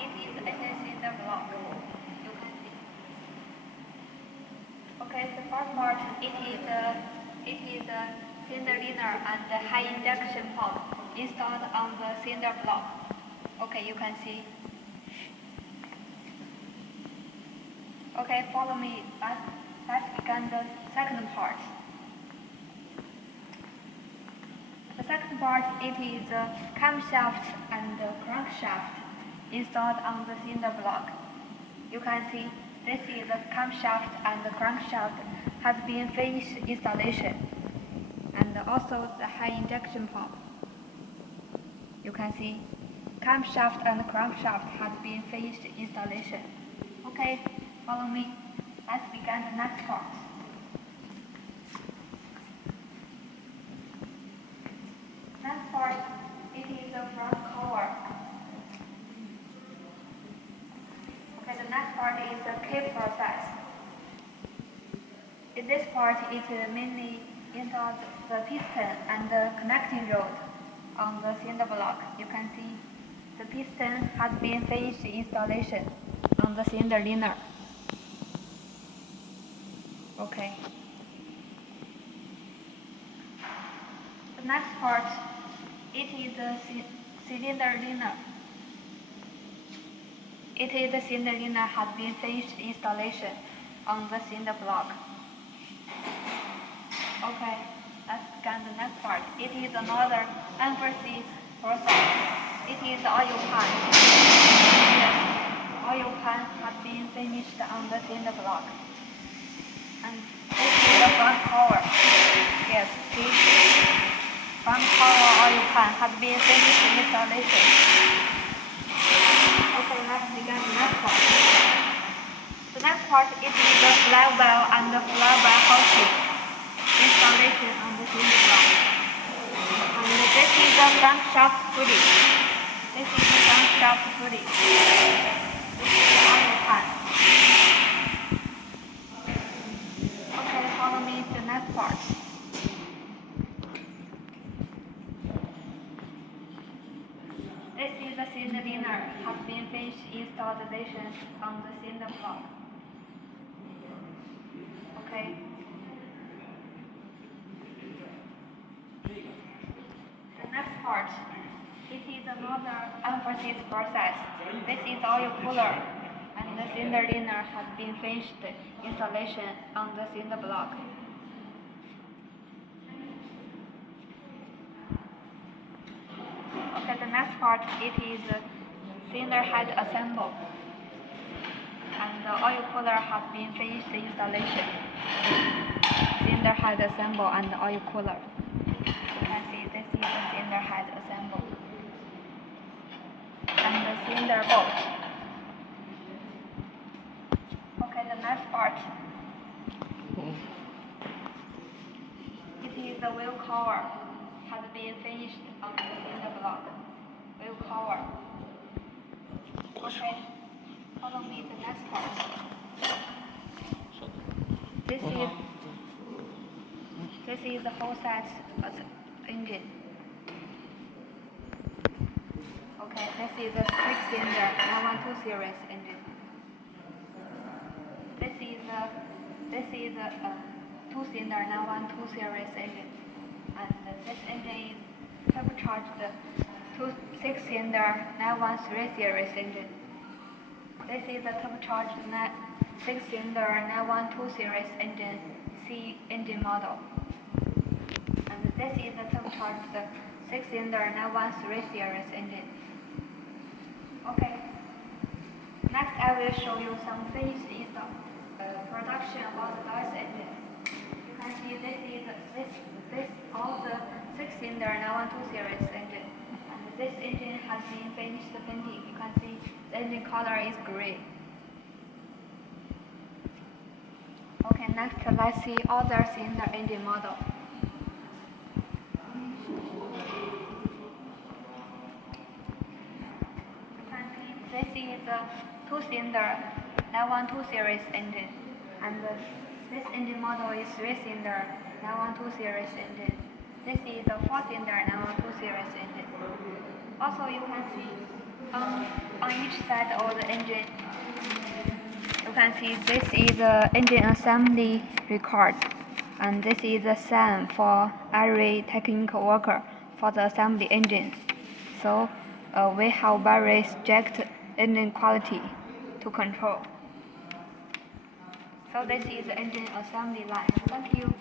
it is a cylinder block. You can see. Okay, the first part it is a cylinder liner and a high induction pump installed on the cylinder block. Okay, you can see. Okay, follow me. Let's begin the second part. The second part, it is a camshaft and a crankshaft installed on the cylinder block. You can see this is the camshaft and the crankshaft has been finished installation, and also the high induction pump. You can see camshaft and crankshaft has been finished installation. Okay, follow me. Let's begin the next part. Next part, it is a front cover. Okay, the next part is the key process. In this part, it mainly installs the piston and the connecting rod on the cylinder block. You can see the piston has been finished installation on the cylinder liner. Okay. The next part, it is the cylinder liner. It is the cylinder liner has been finished installation on the cylinder block. Okay, let's begin the next part. It is another emphasis process. It is the oil pan. Yes, oil pan has been finished on the cylinder block. And this is the front cover. Yes, see? Front cover oil pan has been finished installation. Okay, let's begin the next part. The next part is the flywheel and the flywheel housing installation on the cylinder block. And this is the crankshaft pulley. This is the crankshaft pulley. This is the oil pan. Okay, follow me to the next part. This is the cylinder liner has been finished installation on the cylinder block. Okay. The next part, it is another emphasis process. This is oil cooler, and the cylinder liner has been finished installation on the cylinder block. Okay, the next part, it is cylinder head assemble, and the oil cooler has been finished installation. Cylinder head assemble and the oil cooler. You can see this is the cylinder head assemble and the cylinder bolt. Okay, the next part, it is the wheel cover has been finished on the cylinder block. Wheel cover. Okay, follow me to the next part. This is the whole set of the engine. Okay, this is the 6-cylinder 912 series engine. This is the 2-cylinder 912 series engine, and this engine is turbocharged 6-cylinder 913 series engine. This is the turbocharged 6-cylinder 912 series engine C engine model. And this is the turbocharged 6-cylinder 913 series engine. Okay. Next, I will show you some finished production about the gas engine. You can see this all the 6-cylinder 912 series engine. And this engine has been finished painting. You can see the engine color is gray. Okay, next let's see other cylinder engine model. You can see this is a 2-cylinder 912 series engine, and this engine model is 3-cylinder 912 series engine. This is the 4-cylinder 912 series engine. Also, you can see on each inside all the engine. You can see this is the engine assembly record, and this is the sign for every technical worker for the assembly engines. So we have very strict engine quality to control. So this is the engine assembly line. Thank you.